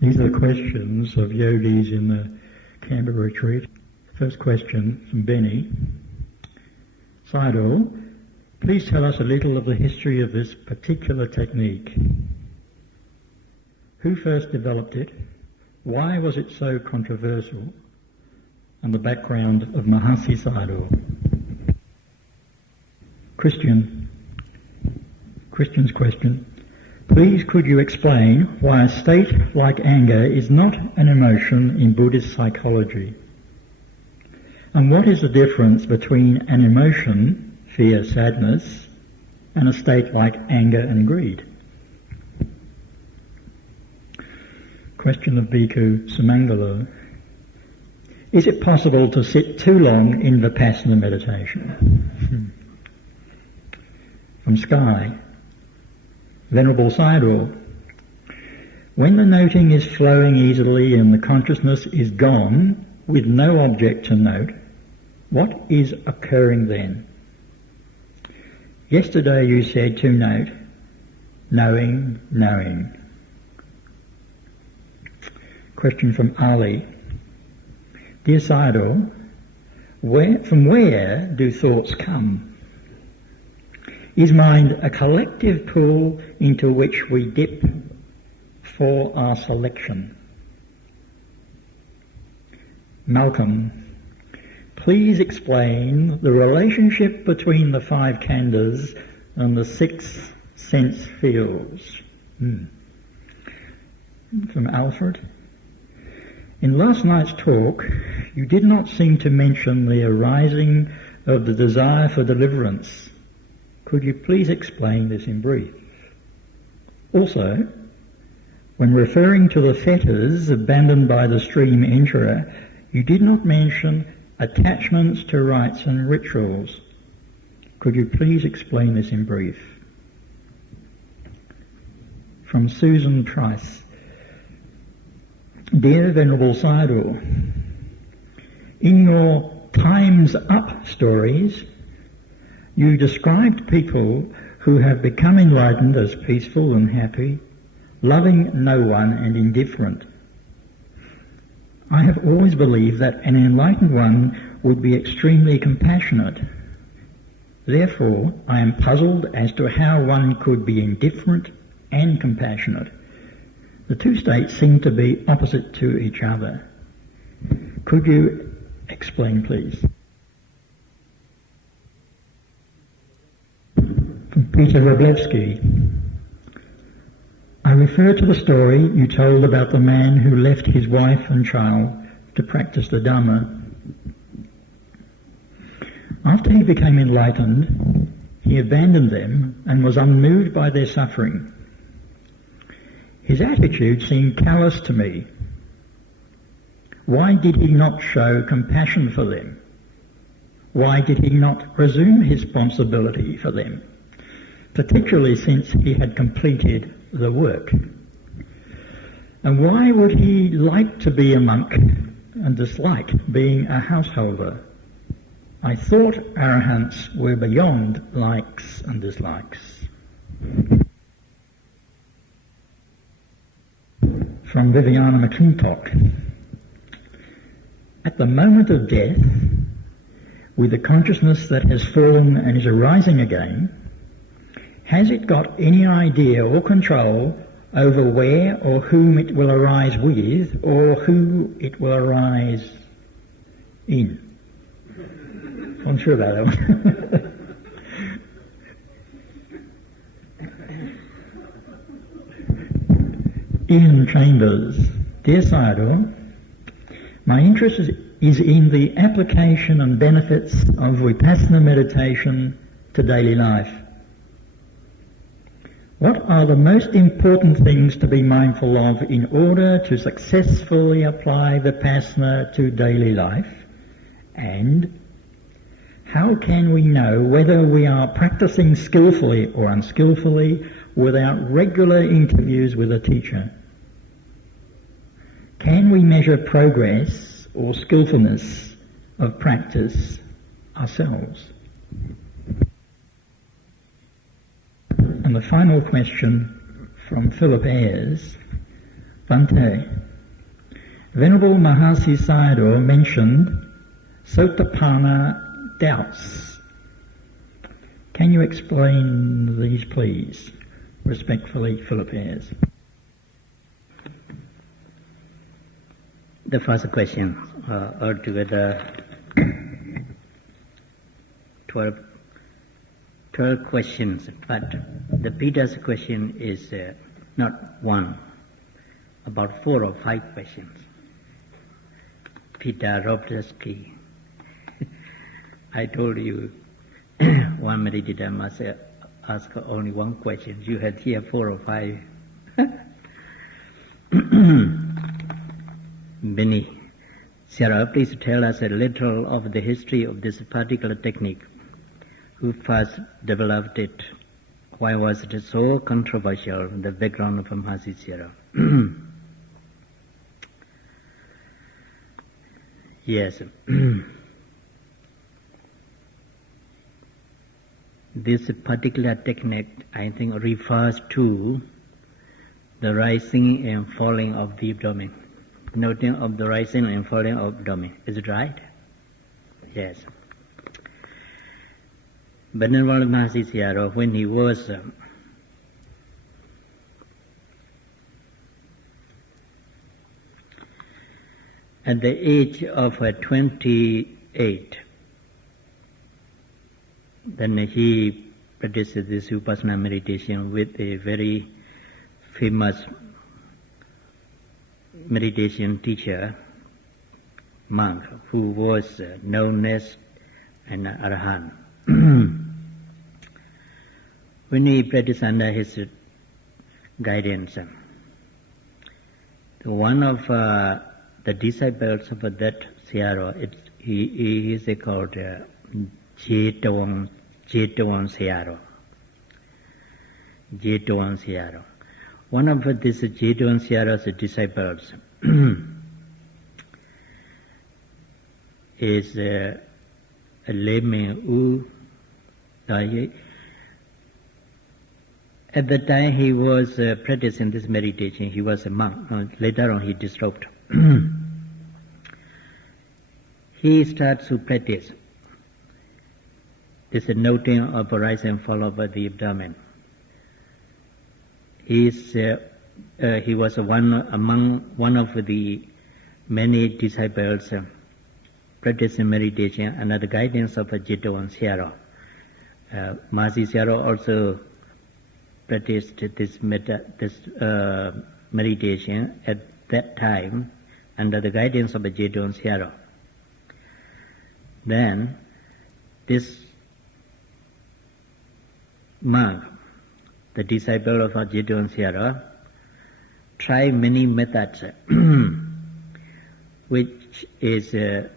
These are the questions of yogis in the Canberra retreat. First question from Benny. Sayadaw, please tell us a little of the history of this particular technique. Who first developed it? Why was it so controversial? And the background of Mahasi Sayadaw. Christian's question. Please could you explain why a state like anger is not an emotion in Buddhist psychology? And what is the difference between an emotion, fear, sadness, and a state like anger and greed? Question of Bhikkhu Sumangalo. Is it possible to sit too long in Vipassana meditation? From Sky. Venerable Sayadaw, when the noting is flowing easily and the consciousness is gone with no object to note, what is occurring then? Yesterday you said to note, knowing. Question from Ali. Dear Sayadaw, from where do thoughts come? Is mind a collective pool into which we dip for our selection? Malcolm, please explain the relationship between the 5 khandhas and the 6 sense fields. From Alfred. In last night's talk, you did not seem to mention the arising of the desire for deliverance. Could you please explain this in brief? Also, when referring to the fetters abandoned by the stream enterer, you did not mention attachments to rites and rituals. Could you please explain this in brief? From Susan Price. Dear Venerable Sayadaw, in your Time's Up stories, you described people who have become enlightened as peaceful and happy, loving no one and indifferent. I have always believed that an enlightened one would be extremely compassionate. Therefore, I am puzzled as to how one could be indifferent and compassionate. The two states seem to be opposite to each other. Could you explain, please? From Peter Wroblewski. I refer to the story you told about the man who left his wife and child to practice the Dhamma. After he became enlightened, he abandoned them and was unmoved by their suffering. His attitude seemed callous to me. Why did he not show compassion for them? Why did he not resume his responsibility for them, particularly since he had completed the work? And why would he like to be a monk and dislike being a householder? I thought arahants were beyond likes and dislikes. From Viviana McClintock. At the moment of death, with the consciousness that has fallen and is arising again, has it got any idea or control over where or whom it will arise with, or who it will arise in? I'm sure about that one. Ian Chambers. Dear Sayadaw, my interest is in the application and benefits of Vipassana meditation to daily life. What are the most important things to be mindful of in order to successfully apply Vipassana to daily life? And how can we know whether we are practicing skillfully or unskillfully without regular interviews with a teacher? Can we measure progress or skillfulness of practice ourselves? And the final question from Philip Ayres. Bhante, Venerable Mahasi Sayadaw mentioned Sotapanna doubts. Can you explain these, please? Respectfully, Philip Ayres. The first question, altogether 12 questions, but the Peter's question is not one, about 4 or 5 questions. Peter Robleski. I told you one meditator must ask only one question. You had here 4 or 5. Benny, Sarah, please tell us a little of the history of this particular technique. Who first developed it? Why was it so controversial? The background of Mahasi Sayadaw. Yes. This particular technique, I think, refers to the rising and falling of the abdomen. Noting of the rising and falling of abdomen. Is it right? Yes. Venerable Mahasi Sayadaw, when he was at the age of 28, then he practiced this Vipassana meditation with a very famous meditation teacher, monk, who was known as an Arahant. When he practiced under his guidance, one of the disciples of that Sayadaw, he is called Jetawang Sayadaw. Jetawang Sayadaw. One of these Jetawang Sayadaw's disciples is a layman who, at the time he was practicing this meditation, he was a monk. Later on he disrobed. He starts to practice this noting of rise and fall of the abdomen. He was one of the many disciples practicing meditation under the guidance of Jetawang Sayadaw. Mahasi Sayadaw also practiced this meditation at that time under the guidance of Jetawang Sayadaw. Then this monk, the disciple of Jetawang Sayadaw, tried many methods, which is the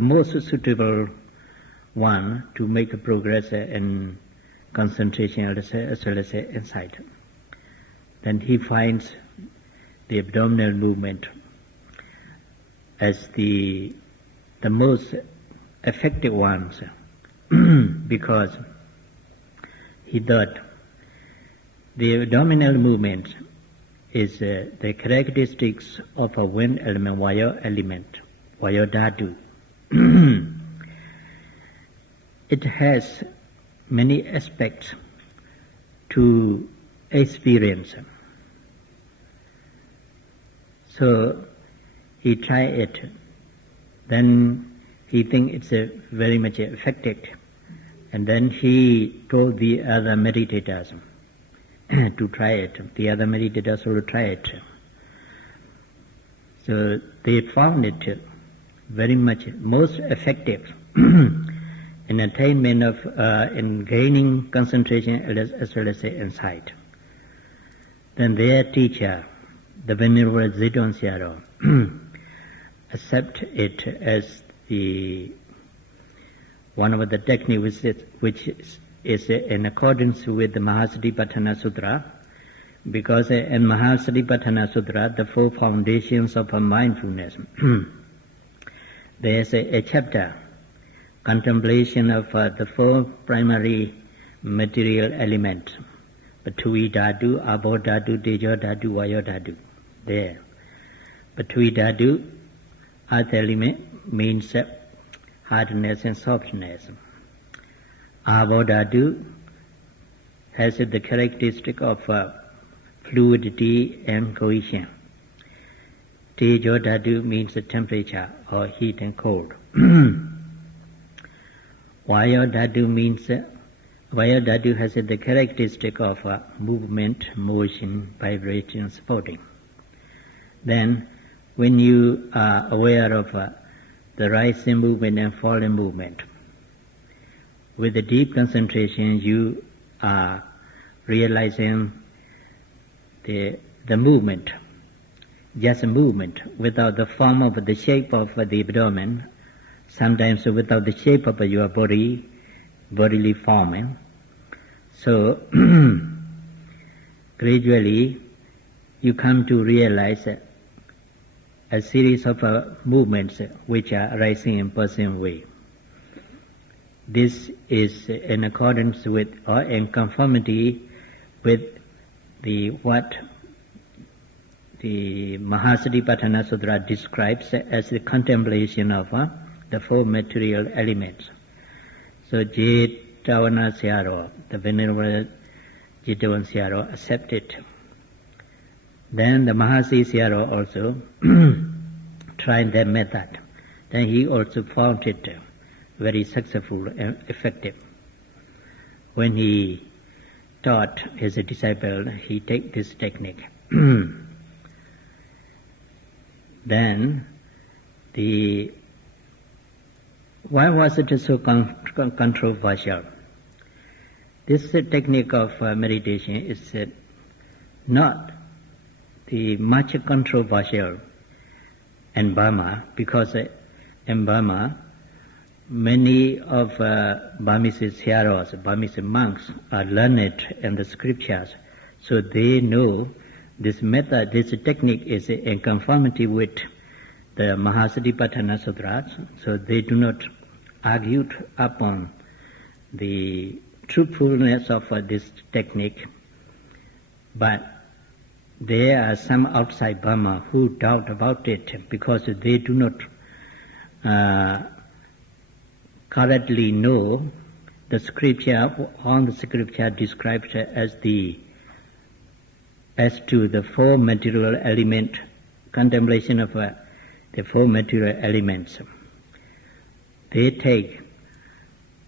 most suitable one to make a progress in concentration as well as insight. Then he finds the abdominal movement as the most effective ones because he thought the abdominal movement is the characteristics of a wind element, Vayu element, Vayu Dhatu. It has many aspects to experience. So he tried it. Then he think it's very much effective. And then he told the other meditators to try it. The other meditators will try it. So they found it very much most effective in attainment of in gaining concentration as well as insight. Then their teacher, the Venerable Jetawang Sayadaw, accept it as the one of the techniques which is in accordance with the Mahasatipatthana Sutra, because in Mahasatipatthana Sutra, the 4 foundations of mindfulness, there is a chapter, contemplation of the 4 primary material elements, Prithvi Dhatu, Abo Dhatu, Tejo Dhatu, Vayu Dhatu. there. Patwi Dhatu, earth element, means hardness and softness. Abo Dhatu has the characteristic of fluidity and cohesion. Tejo Dhatu means the temperature or heat and cold. Vayu Dhatu has the characteristic of movement, motion, vibration, supporting. Then, when you are aware of the rising movement and falling movement, with the deep concentration you are realizing the movement, just a movement, without the form of the shape of the abdomen, sometimes without the shape of your bodily form. So, gradually you come to realize a series of movements which are arising in person way. This is in accordance with or in conformity with what the Mahasatipatthana Sutra describes as the contemplation of the four material elements. So Jetavana Sayādaw, the Venerable Jetavana Sayādaw, accepted. Then the Mahasi Sayādaw also tried that method. Then he also found it very successful and effective. When he taught his disciple, he take this technique. Then why was it so controversial? This technique of meditation is not the much controversial in Burma, because in Burma many of Burmese Sayadaws, Burmese monks are learned in the scriptures, so they know this method, this technique is in conformity with the Mahasatipatthana Sutras, so they do not argue upon the truthfulness of this technique. But there are some outside Burma who doubt about it because they do not correctly know the scripture. All the scripture describes as to the four material element, contemplation of the four material elements. They take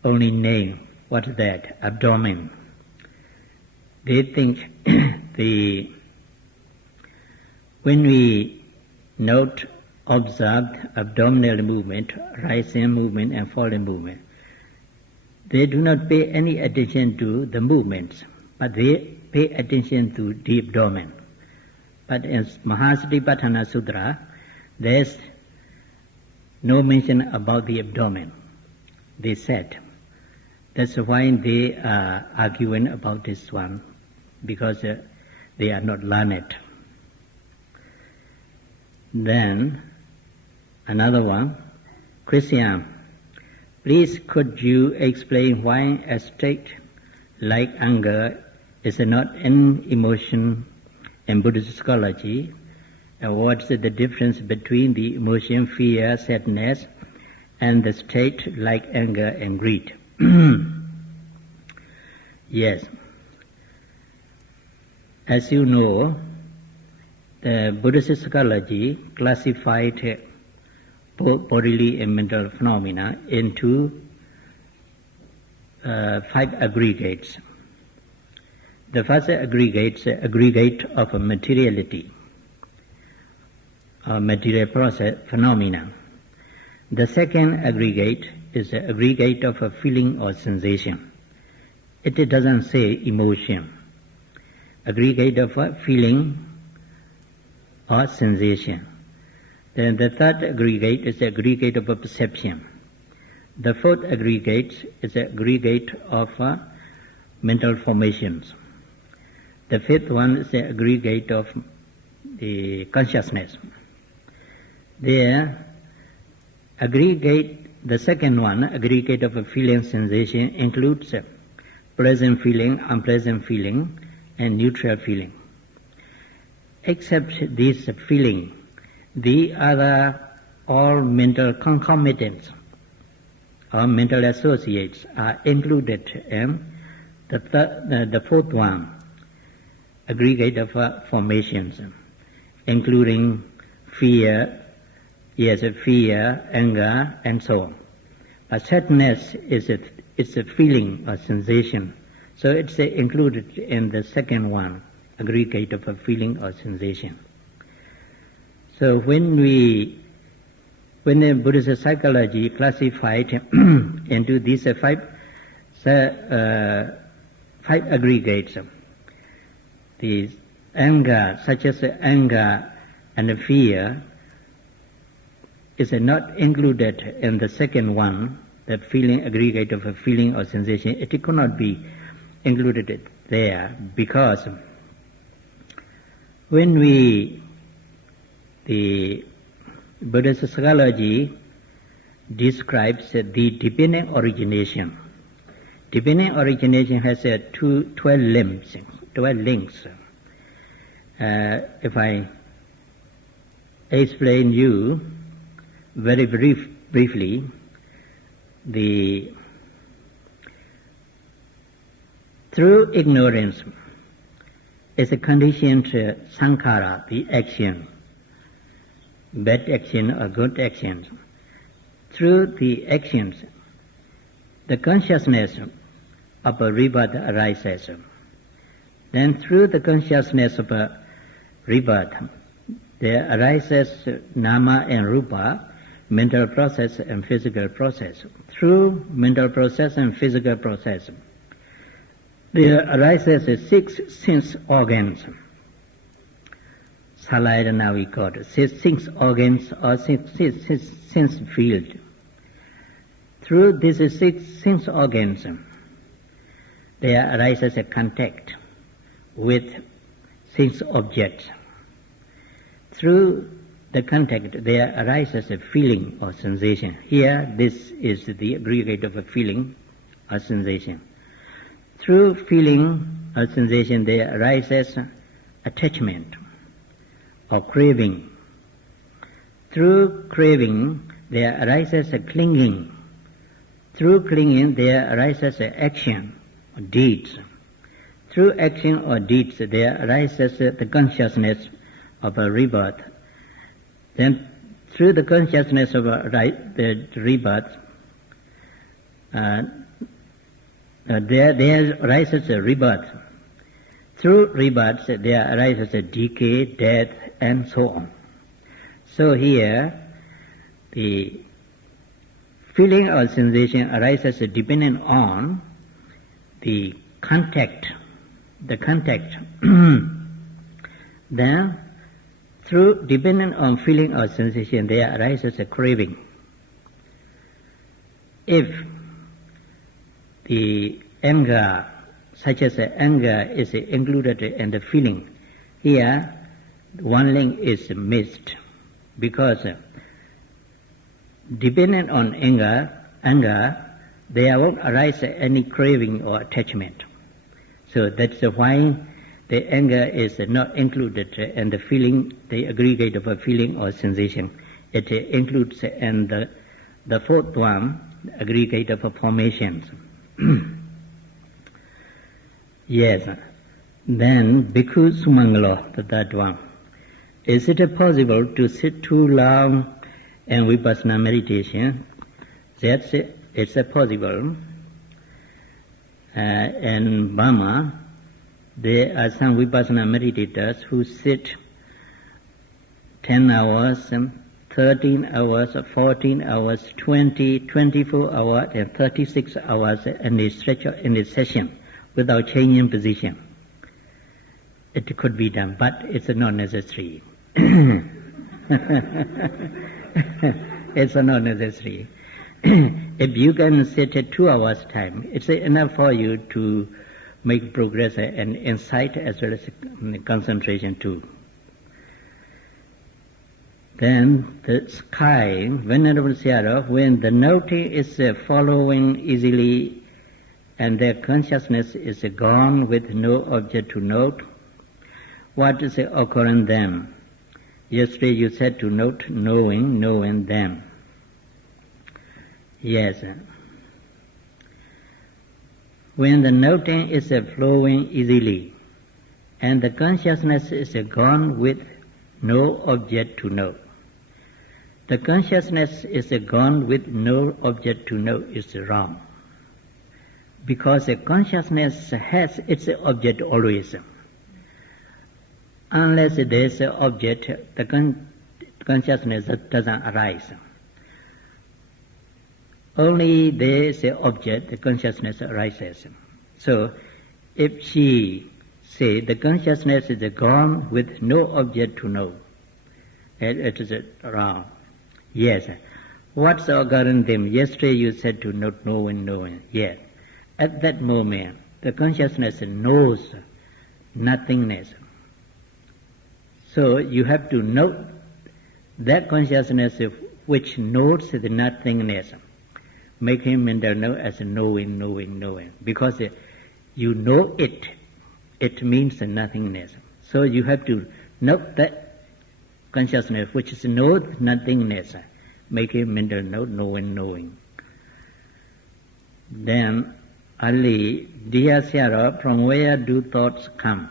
only name, what is that? Abdomen. They think when we observe abdominal movement, rising movement and falling movement, they do not pay any attention to the movements, but they pay attention to the abdomen. But in Mahasatipatthana Sutra, there is no mention about the abdomen, they said. That's why they are arguing about this one, because they are not learned. Then, another one, Christian, please could you explain why a state like anger is not an emotion in Buddhist psychology, and what's the difference between the emotion, fear, sadness, and the state like anger and greed? Yes. As you know, the Buddhist psychology classified bodily and mental phenomena into 5 aggregates. The first aggregate is aggregate of materiality, material process phenomena. The second aggregate is the aggregate of a feeling or sensation. It doesn't say emotion. Aggregate of a feeling or sensation. Then the third aggregate is the aggregate of a perception. The fourth aggregate is the aggregate of mental formations. The fifth one is the aggregate of the consciousness. The second one, aggregate of a feeling sensation, includes pleasant feeling, unpleasant feeling, and neutral feeling. except this feeling, the other all mental concomitants or mental associates are included in the fourth one, aggregate of formations, including fear, anger, and so on. But sadness it's a feeling or sensation, so it's included in the second one, aggregate of a feeling or sensation. So when the Buddhist psychology classified into these five aggregates, the anger, such as anger and fear, is not included in the second one, the feeling aggregate of a feeling or sensation. It could not be included there because when the Buddhist psychology describes the dependent origination. Dependent origination has 12 links. If I explain you very briefly, through ignorance is a conditioned sankhara, the action, bad action or good actions. Through the actions, the consciousness of a rebirth arises. Then through the consciousness of a rebirth, there arises nama and rupa, mental process and physical process. Through mental process and physical process, there arises 6 sense organs. Salayana we call it, 6 organs or 6 sense field. Through these 6 sense organs, there arises a contact with 6 objects. Through the contact, there arises a feeling or sensation. Here, this is the aggregate of a feeling or sensation. Through feeling or sensation, there arises attachment or craving. Through craving, there arises a clinging. Through clinging, there arises a action or deeds. Through action or deeds, there arises the consciousness of a rebirth. Then, through the consciousness of the rebirth, there arises a rebirth. Through rebirth, there arises a decay, death, and so on. So here, the feeling or sensation arises dependent on the contact. Then, through dependent on feeling or sensation, there arises a craving. If the anger, such as anger, is included in the feeling, here one link is missed, because dependent on anger, there won't arise any craving or attachment. So that's why the anger is not included in the feeling, the aggregate of a feeling or sensation. It includes in the fourth one, aggregate of formations. Yes. Then Bhikkhu Sumangalo, the third one. Is it possible to sit too long in vipassana meditation? That's it. It's possible. In Burma, there are some vipassana meditators who sit 10 hours, 13 hours, 14 hours, 20, 24 hours, and 36 hours in a session without changing position. It could be done, but it's not necessary. It's not necessary. If you can sit at 2 hours time, it's enough for you to make progress and insight as well as concentration too. Then the sky, Venerable Sayadaw, when the noting is following easily and their consciousness is gone with no object to note, What is occurring them? Yesterday you said to note knowing them. Yes. When the noting is flowing easily, and the consciousness is gone with no object to know. The consciousness is gone with no object to know is wrong. Because the consciousness has its object always. Unless there is an object, the consciousness doesn't arise. Only there is an object, the consciousness arises. So, if she say the consciousness is gone with no object to know, it is wrong. Yes. What's occurring them? Yesterday you said to not knowing. Yes. At that moment, the consciousness knows nothingness. So you have to note that consciousness which knows the nothingness, making mental know as knowing. Because you know it means nothingness. So you have to note that consciousness which is knows nothingness, making mental know knowing. Then, Ali, dear Sayadaw, from where do thoughts come?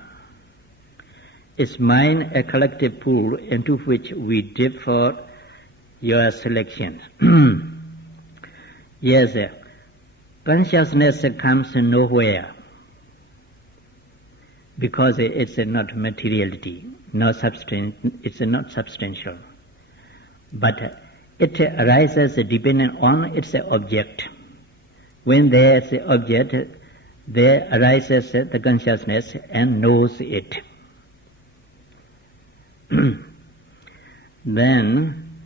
Is mind a collective pool into which we dip for your selection? Yes, consciousness comes nowhere because it's not materiality, it's not substantial. But it arises depending on its object. When there is an object, there arises the consciousness and knows it. Then,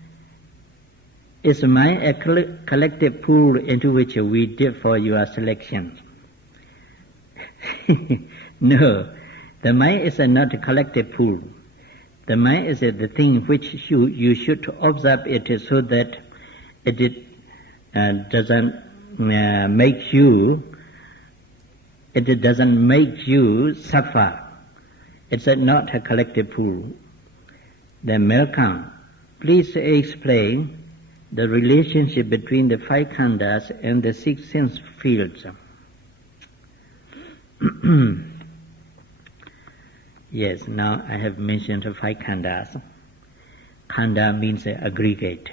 is mind a collective pool into which we dip for your selection? No, the mind is not a collective pool. The mind is the thing which you should observe it so that it doesn't make you suffer. It's not a collective pool. Then Malcolm, please explain the relationship between the five khandhas and the six sense fields. Yes, now I have mentioned the five khandhas. Khandha means aggregate.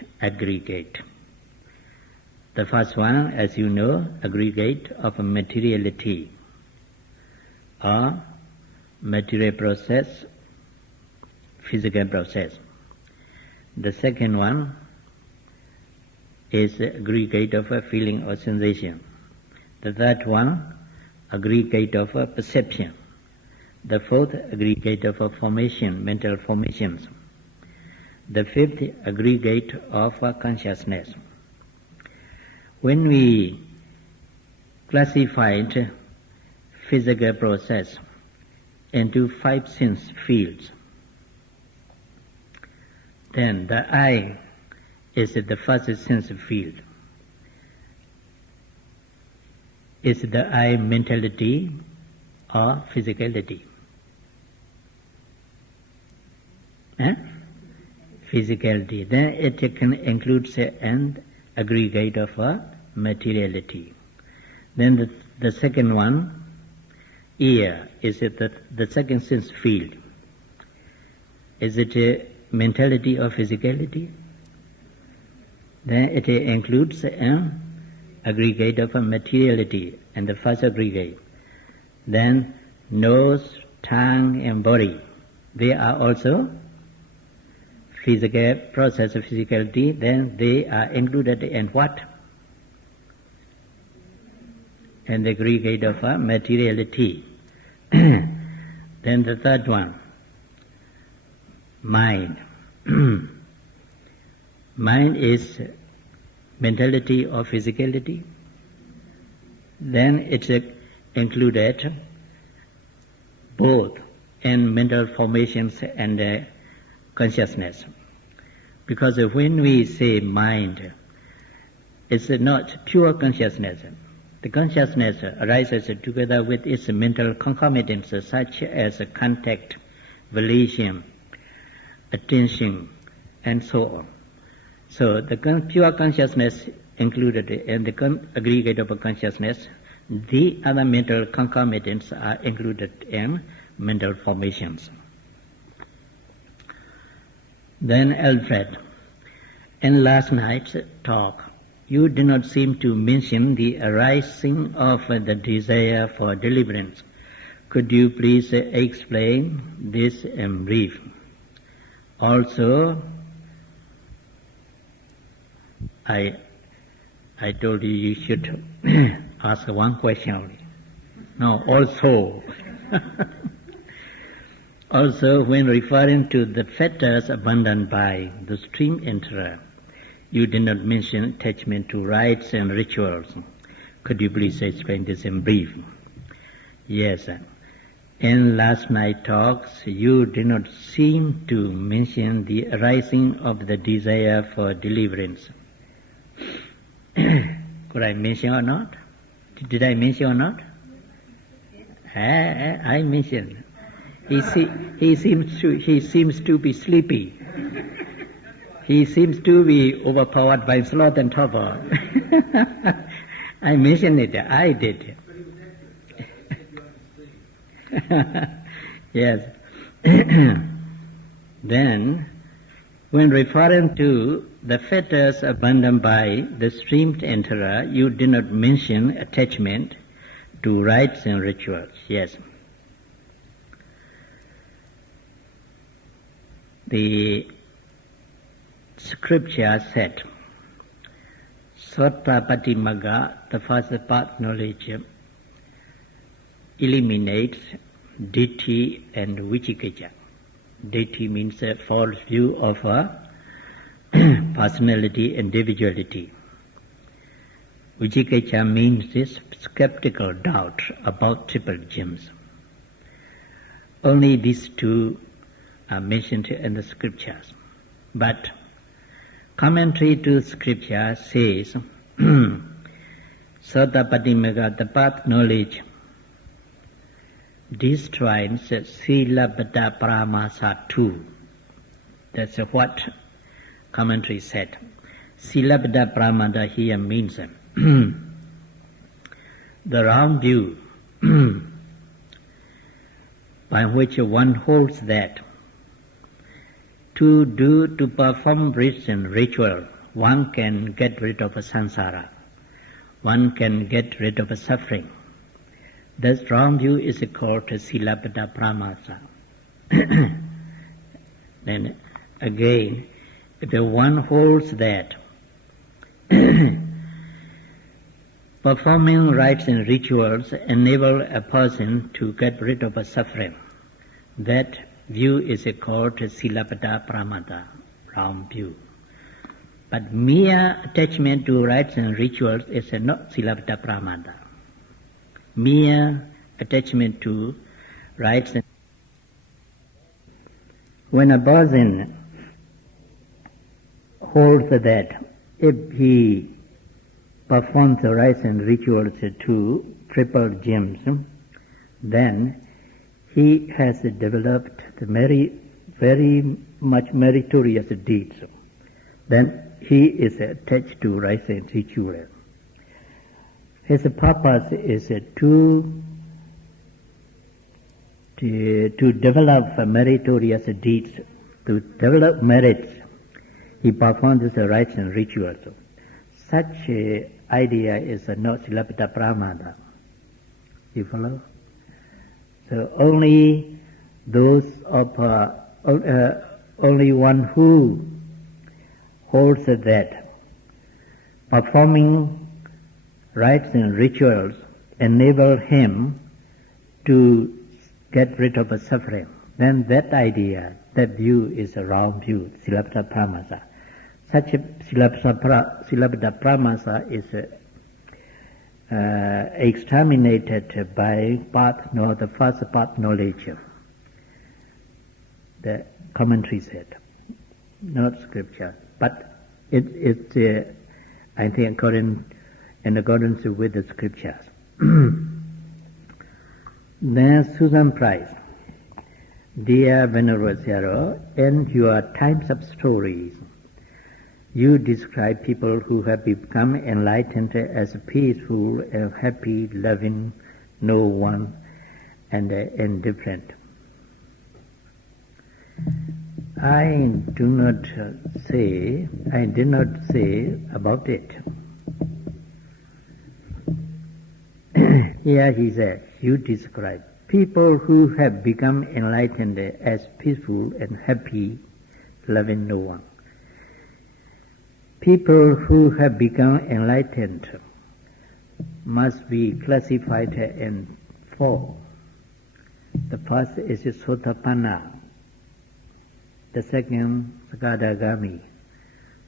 The first one, as you know, aggregate of materiality or material process, physical process. The second one is aggregate of a feeling or sensation. The third one, aggregate of a perception. The fourth, aggregate of a formation, mental formations. The fifth, aggregate of a consciousness. When we classified physical process into five sense fields, then the eye is the first sense field. Is the eye mentality or physicality? Physicality. Then it can include an aggregate of materiality. Then the second one, ear, is it the second sense field? Is it a mentality or physicality? Then it includes an aggregate of materiality, and the first aggregate. Then nose, tongue, and body, they are also physical process of physicality. Then they are included in what? And the aggregate of materiality. Then the third one, mind. Mind is mentality or physicality. Then it's included both in mental formations and consciousness. Because when we say mind, it's not pure consciousness. The consciousness arises together with its mental concomitants such as contact, volition, attention, and so on. So the pure consciousness included in the aggregate of consciousness, the other mental concomitants are included in mental formations. Then Alfred, in last night's talk, you did not seem to mention the arising of the desire for deliverance. Could you please explain this in brief? Also, I told you you should ask one question only. No, also. Also, when referring to the fetters abandoned by the stream enterer, you did not mention attachment to rites and rituals. Could you please explain this in brief? Yes. In last night's talks, you did not seem to mention the arising of the desire for deliverance. Could I mention or not? Did I mention or not? I mentioned. He seems to be sleepy. He seems to be overpowered by sloth and torpor. I mentioned it. I did. Yes. Then, when referring to the fetters abandoned by the stream enterer, you did not mention attachment to rites and rituals. Yes. The scripture said, Sotapatimagga, the first part knowledge, eliminates ditthi and vicikicca. Ditthi means a false view of personality, individuality. Vicikicca means this skeptical doubt about triple gems. Only these two are mentioned in the scriptures. But commentary to scripture says, Sotapatimagga, the path knowledge, destroys Silabhata Paramasa too. That's what commentary said. Silabhata Paramasa here means the round view by which one holds that to perform rites and ritual, one can get rid of samsara, one can get rid of suffering. This wrong view is called Silabhata Paramasa. Then again, if one holds that performing rites and rituals enable a person to get rid of suffering, that view is called Silabhata Paramata, wrong view. But mere attachment to rites and rituals is not Silabhata Paramata. Mere attachment to rites and when a person holds that if he performs the rites and rituals to triple gems, then he has developed the very much meritorious deeds. Then he is attached to rites and rituals. His purpose is to develop meritorious deeds, to develop merits. He performs the rites and rituals. Such idea is not Silabhata Paramata. You follow? So only those of only one who holds that performing rites and rituals enable him to get rid of suffering, then that idea, that view is a wrong view, Silabhata Paramasa. Such a Silabhata Paramasa is exterminated by the first path knowledge. The commentary said, not scripture, but it's I think in accordance with the scriptures. Then Susan Price. Dear Venerable Sayadaw, in your Times of Stories, you describe people who have become enlightened as peaceful and happy, loving no one, and indifferent. I did not say about it. Here he says, you describe people who have become enlightened as peaceful and happy, loving no one. People who have become enlightened must be classified in four. The first is Sotapanna, the second Sakadagami,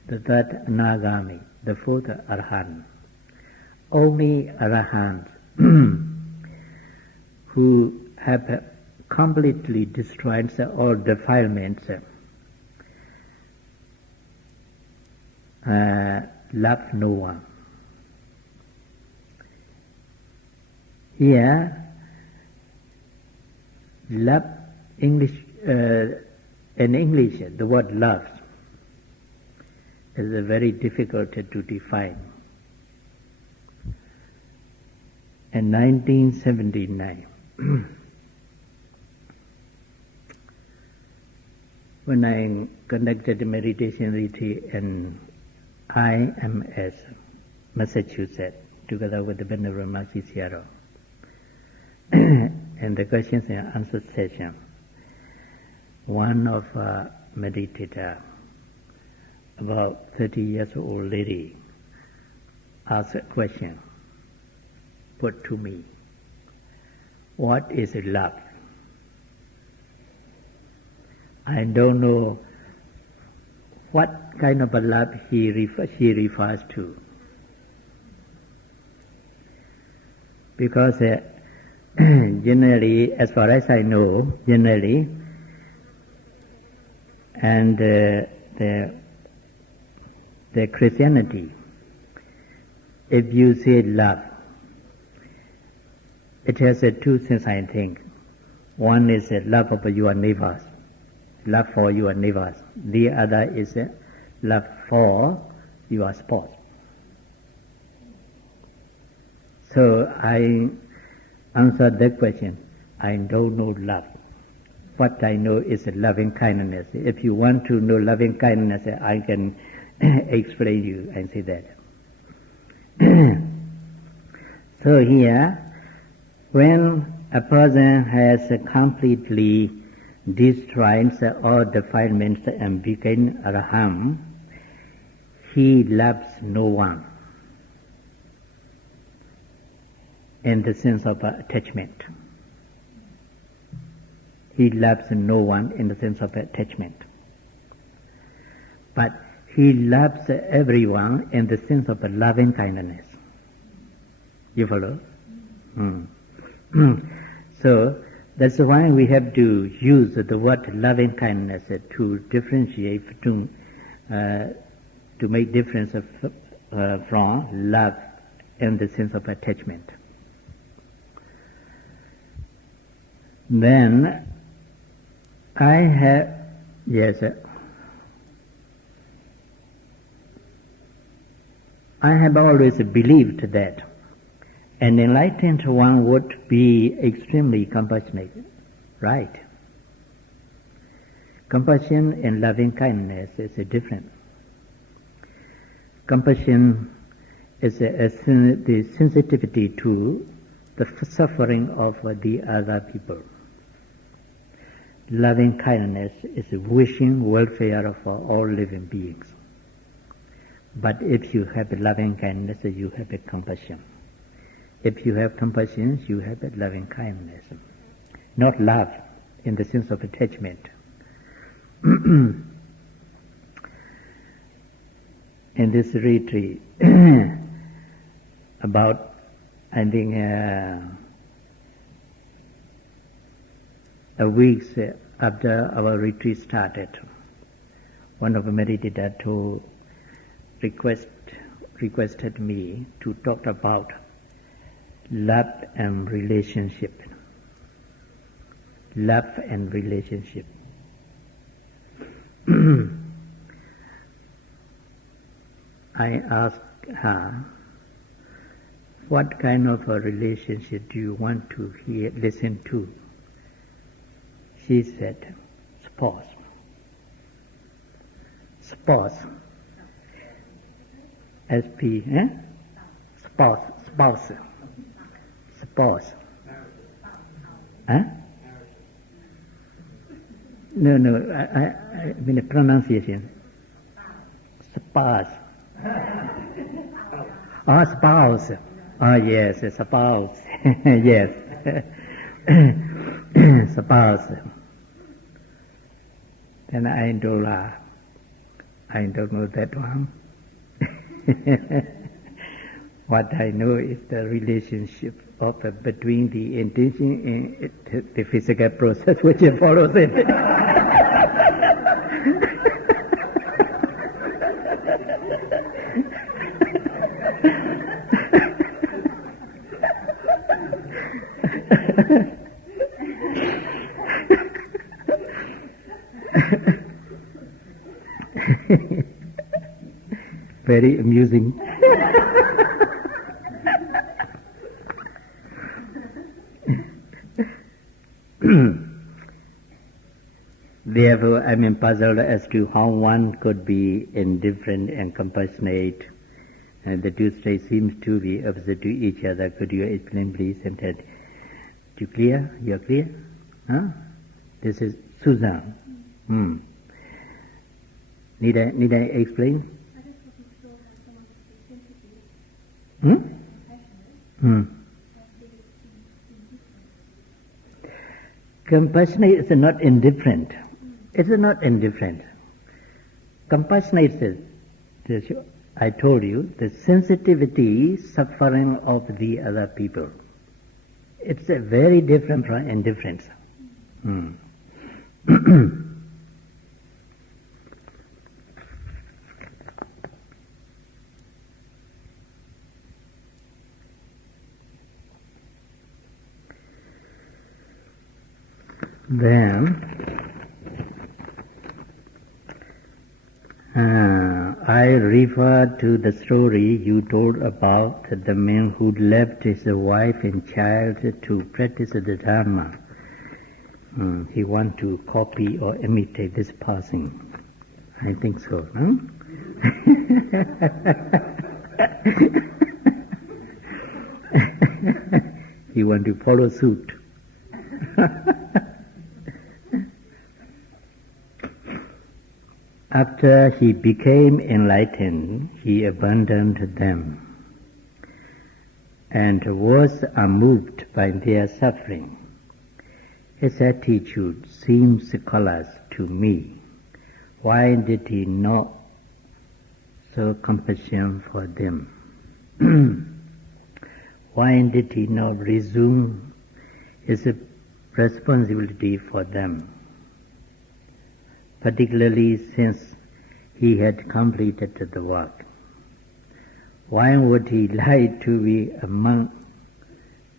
the third Anagami, the fourth Arahant. Only Arahants who have completely destroyed all defilements love no one. Here, love, in English, the word love is very difficult to define. In 1979, when I conducted a meditation retreat in IMS, Massachusetts, together with the Venerable Mahasi Sayadaw, in the questions and answers session, one of our meditator, about 30 years old lady, asked a question put to me. What is love? I don't know what kind of a love she refers to. Because generally, as far as I know, and the Christianity, if you say love, it has two things, I think. One is love of your neighbors, love for your neighbors. The other is love for your spouse. So I answered that question. I don't know love. What I know is loving kindness. If you want to know loving kindness, I can explain you and say that. So here, when a person has completely destroyed all defilements and became arahant, he loves no one in the sense of attachment. He loves no one in the sense of attachment. But he loves everyone in the sense of loving kindness. You follow? So that's why we have to use the word loving kindness to differentiate, to make difference from love in the sense of attachment. Then I have always believed that an enlightened one would be extremely compassionate, right? Compassion and loving kindness is different. Compassion is the sensitivity to the suffering of the other people. Loving kindness is wishing welfare for all living beings. But if you have loving kindness, you have a compassion. If you have compassion, you have a loving kindness. Not love in the sense of attachment. In this retreat, about, I think, a week after our retreat started, one of the meditators requested me to talk about love and relationship. love and relationship. I asked her, what kind of a relationship do you want to listen to? She said, spouse. Spouse. S-P, Spouse. Spouse. Spouse. Huh? No, I mean the pronunciation. Spouse. Oh, spouse. Oh, yes, spouse. Yes. Spouse. Then I told her, I don't know that one. What I know is the relationship between the intention and the physical process which follows it. Very amusing. Therefore, I am puzzled as to how one could be indifferent and compassionate. And the two states seem to be opposite to each other. Could you explain, please? And that, you clear? You're clear? Huh? This is Susan. Need I explain? Compassionate is not indifferent. It's not indifferent. Compassionate is, I told you, the sensitivity, suffering of the other people. It's a very different from indifference. Then I refer to the story you told about the man who left his wife and child to practice the Dharma. He want to copy or imitate this person. I think so, no? He want to follow suit. After he became enlightened, he abandoned them and was unmoved by their suffering. His attitude seems callous to me. Why did he not show compassion for them? Why did he not resume his responsibility for them? Particularly since he had completed the work. Why would he like to be a monk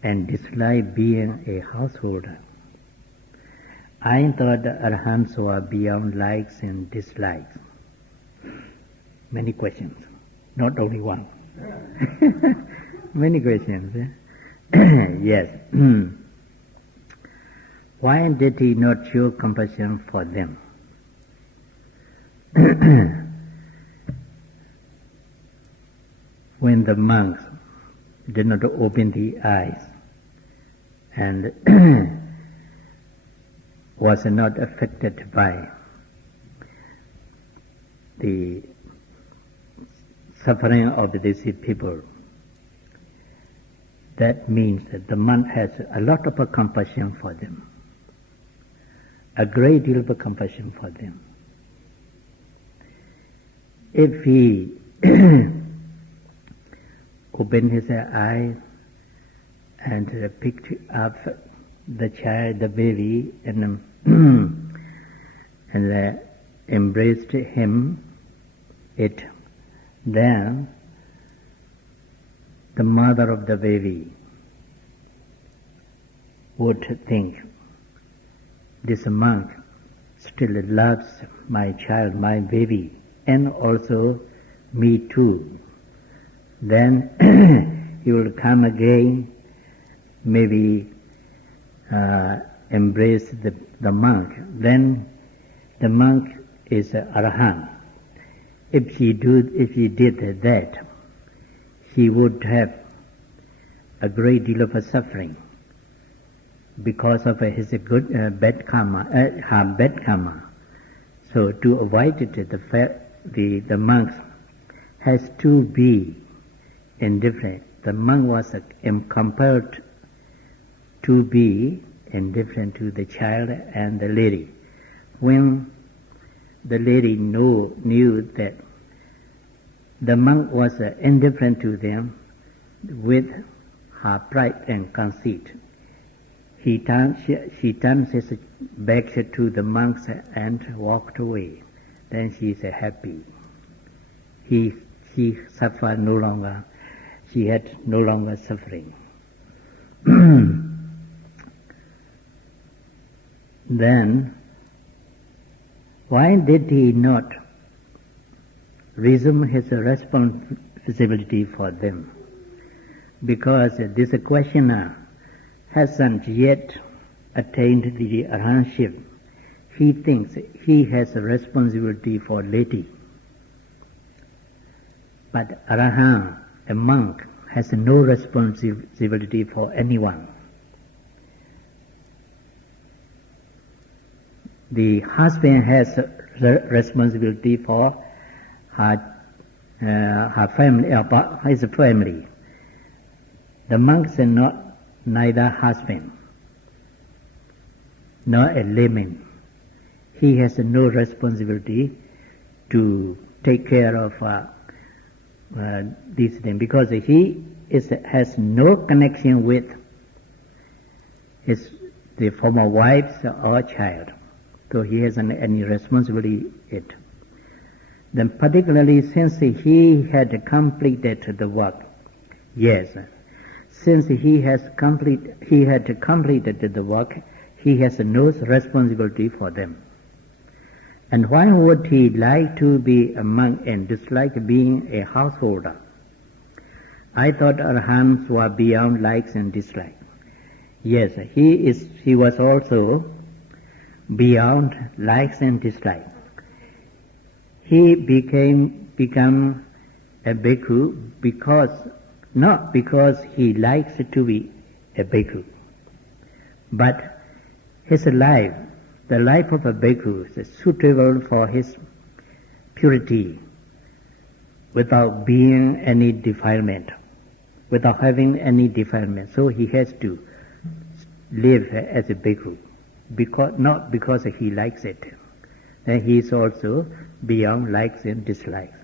and dislike being a householder? I thought the Arhants were beyond likes and dislikes. Many questions, not only one. Many questions. Yes. Why did he not show compassion for them? When the monks did not open the eyes and was not affected by the suffering of these people, that means that the monk has a lot of compassion for them, a great deal of compassion for them. If he opened his eyes and picked up the child, the baby, and embraced him, then the mother of the baby would think, this monk still loves my child, my baby, and also me too. Then he will come again, maybe embrace the monk. Then the monk is Arahant. If he did that, he would have a great deal of suffering because of his bad karma. So to avoid it, the monk has to be indifferent. The monk was compelled to be indifferent to the child and the lady. When the lady knew that the monk was indifferent to them, with her pride and conceit, she turned his back to the monks and walked away. Then she is happy. She suffered no longer. She had no longer suffering. Then, why did he not resume his responsibility for them? Because this questioner hasn't yet attained the arahantship. He thinks he has a responsibility for laity. But arahant, a monk, has no responsibility for anyone. The husband has responsibility for her family, his family. The monks are neither husband nor a layman. He has no responsibility to take care of these things because he has no connection with the former wives or child. So he hasn't any responsibility it. Then particularly since he had completed the work, yes, since he had completed the work, he has no responsibility for them. And why would he like to be a monk and dislike being a householder? I thought arahants were beyond likes and dislikes. Yes, he was also beyond likes and dislikes. He become a bhikkhu not because he likes to be a bhikkhu, but his life, the life of a bhikkhu, is suitable for his purity without being any defilement, without having any defilement. So he has to live as a bhikkhu, not because he likes it. Then he is also beyond likes and dislikes.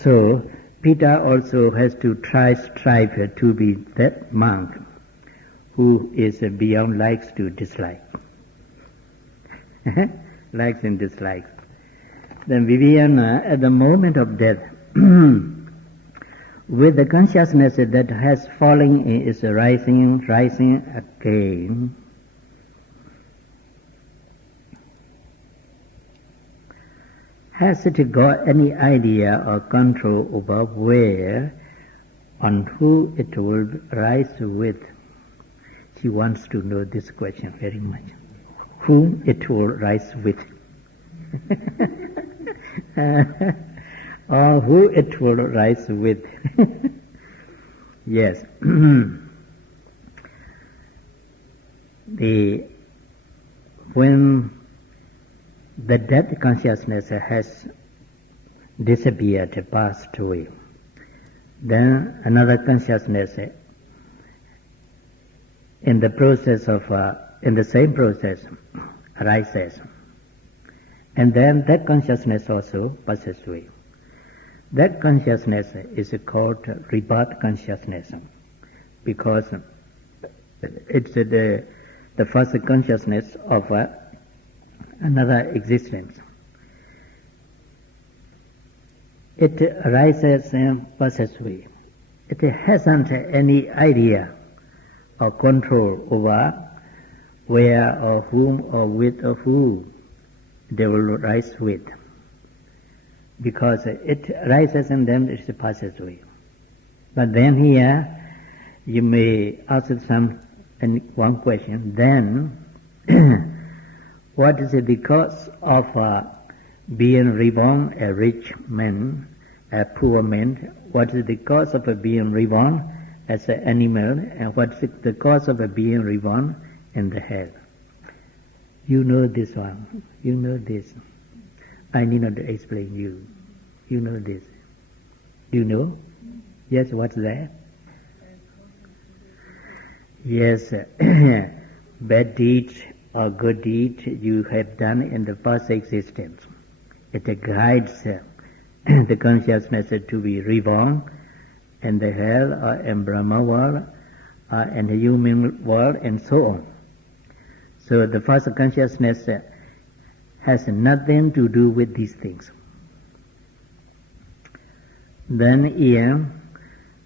So Peter also has to strive to be that monk who is beyond likes to dislike. Likes and dislikes. Then Viviana, at the moment of death, with the consciousness that has fallen, is rising again. Has it got any idea or control over where, on who it will rise with? She wants to know this question very much. Whom it will rise with? Or who it will rise with? Yes. When the death consciousness has disappeared, passed away, then another consciousness in the same process arises, and then that consciousness also passes away. That consciousness is called rebirth consciousness because it's the first consciousness of another existence. It arises and passes away. It hasn't any idea or control over where or whom or with or who they will rise with. Because it rises and then it passes away. But then here you may ask one question, then what is it because of being reborn a rich man, a poor man? What is the cause of being reborn as an animal, and what is the cause of being reborn in the hell? You know this one. You know this. I need not to explain you. You know this. Do you know? Yes, what's that? Yes, bad deeds or good deeds you have done in the past existence. It guides the consciousness to be reborn in the hell or in Brahma world or in the human world and so on. So the first consciousness has nothing to do with these things. Then here,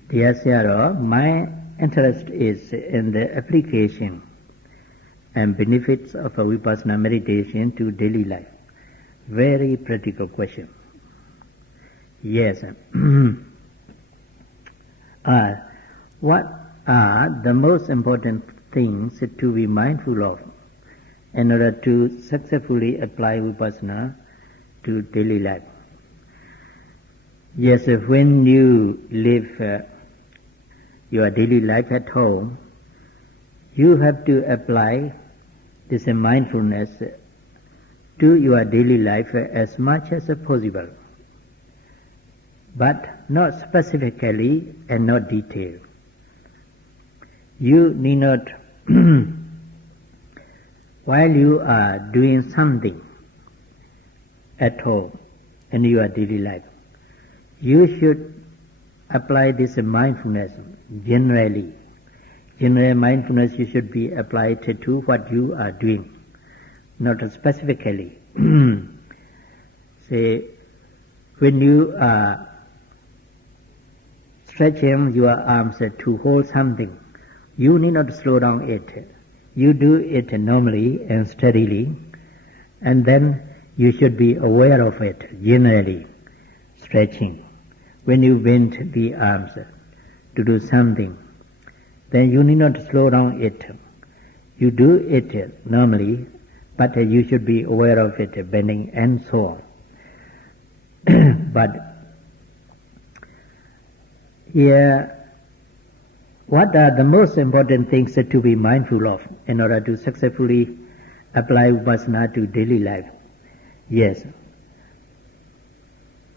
dear Sayadaw, my interest is in the application and benefits of a vipassana meditation to daily life. Very practical question. Yes. What are the most important things to be mindful of in order to successfully apply vipassana to daily life? Yes, when you live your daily life at home, you have to apply this mindfulness to your daily life as much as possible, but not specifically and not detailed. You need not, while you are doing something at home in your daily life, you should apply this mindfulness generally. General mindfulness you should be applied to what you are doing, not specifically. Say, when you are stretching your arms to hold something, you need not slow down it. You do it normally and steadily, and then you should be aware of it, generally, stretching. When you bend the arms to do something, then you need not slow down it. You do it normally, but you should be aware of it, bending and so on. But here, what are the most important things to be mindful of in order to successfully apply vipassana to daily life? Yes,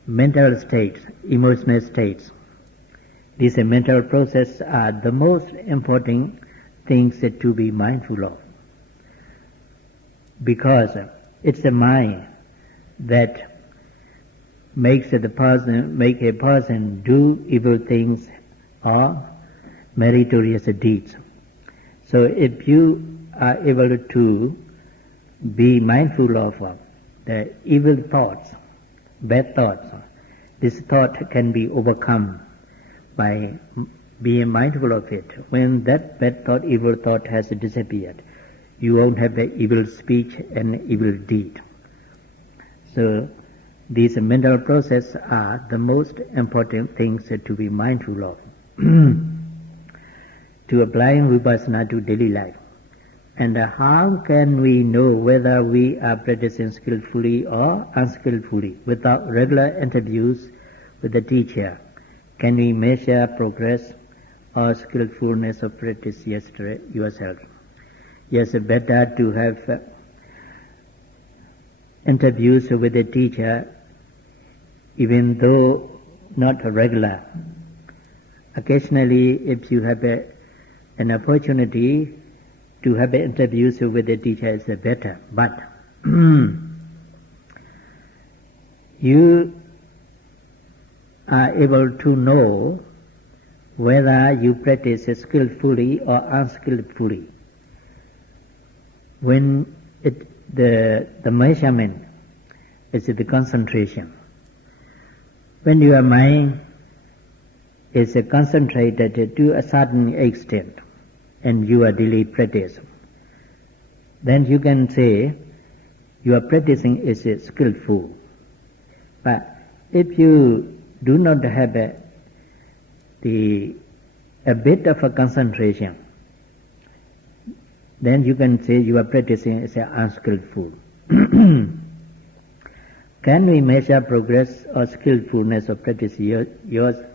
mental states, emotional states. These mental processes are the most important things to be mindful of, because it's the mind that makes a person do evil things or meritorious deeds. So if you are able to be mindful of the evil thoughts, bad thoughts, this thought can be overcome by being mindful of it. When that bad thought, evil thought has disappeared, you won't have the evil speech and evil deed. So these mental processes are the most important things to be mindful of to apply vipassana to daily life. And how can we know whether we are practicing skillfully or unskillfully? Without regular interviews with the teacher, can we measure progress or skillfulness of practice yourself? Yes, better to have interviews with the teacher, even though not regular. Occasionally, if you have an opportunity to have interviews with the teacher, is better. But you are able to know whether you practice skillfully or unskillfully when the measurement is the concentration. When your mind is concentrated to a certain extent and your daily practice, then you can say your practicing is skillful. But if you do not have a bit of a concentration, then you can say your practicing is unskillful. Can we measure progress or skillfulness of practice yourselves?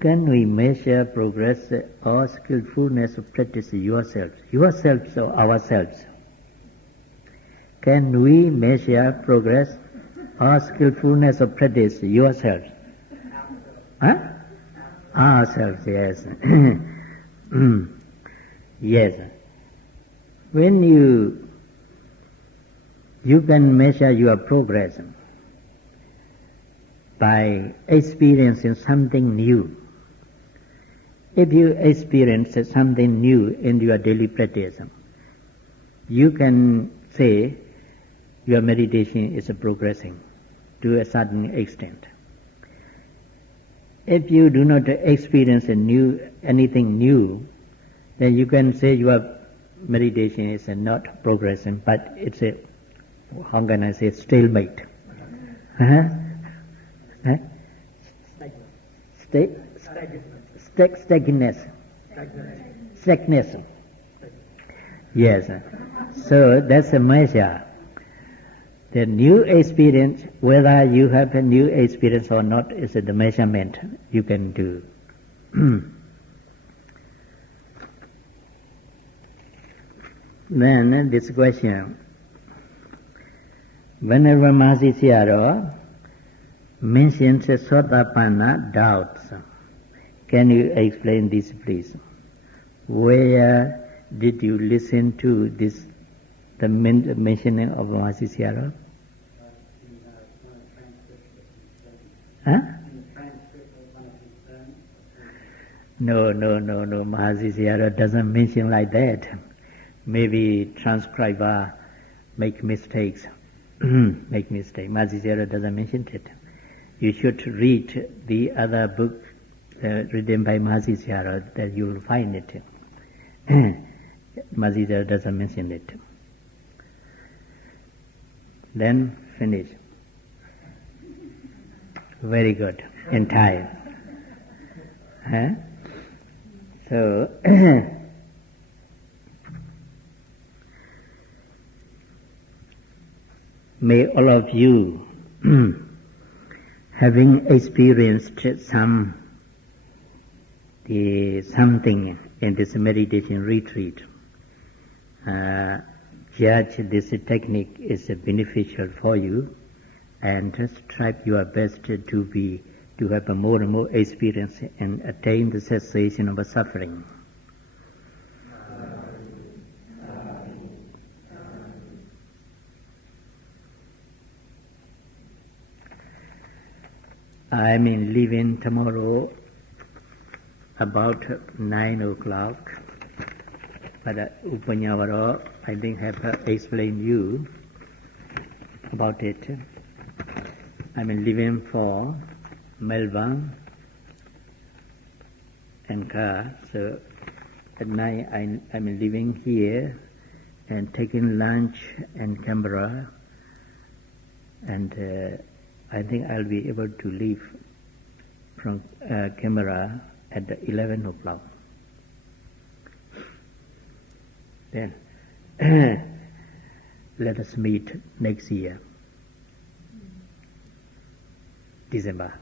Can we measure progress or skillfulness of practice yourselves? Yourselves or ourselves? Can we measure progress or skillfulness of practice yourselves? Huh? Ourselves, yes. Yes. When you can measure your progress by experiencing something new. If you experience something new in your daily practice, you can say your meditation is progressing to a certain extent. If you do not experience anything new, then you can say your meditation is not progressing, but it's a, how can I say, stalemate. Stagnation. Yes. So that's a measure. The new experience, whether you have a new experience or not, is the measurement you can do. Then this question. Whenever Mahasi Sayadaw mentions Sotapanna doubts, can you explain this please? Where did you listen to this, the mentioning of Mahasi Sayadaw? Huh? No. Mahasi Sayadaw doesn't mention like that. Maybe transcriber make mistakes. Mahasi Sayadaw doesn't mention it. You should read the other book written by Mahasi Sayadaw, that you will find it. Mahasi Sayadaw doesn't mention it. Then finish. Very good. In time. So may all of you, having experienced something in this meditation retreat, judge this technique is beneficial for you, and strive your best to have a more and more experience and attain the cessation of suffering. I am leaving tomorrow about 9 o'clock. But Upanyavaro, I think, have explained you about it. I'm leaving for Melbourne and car. So at night I'm leaving here and taking lunch in Canberra, and I think I'll be able to leave from Canberra at 11 o'clock. Then let us meet next year, December.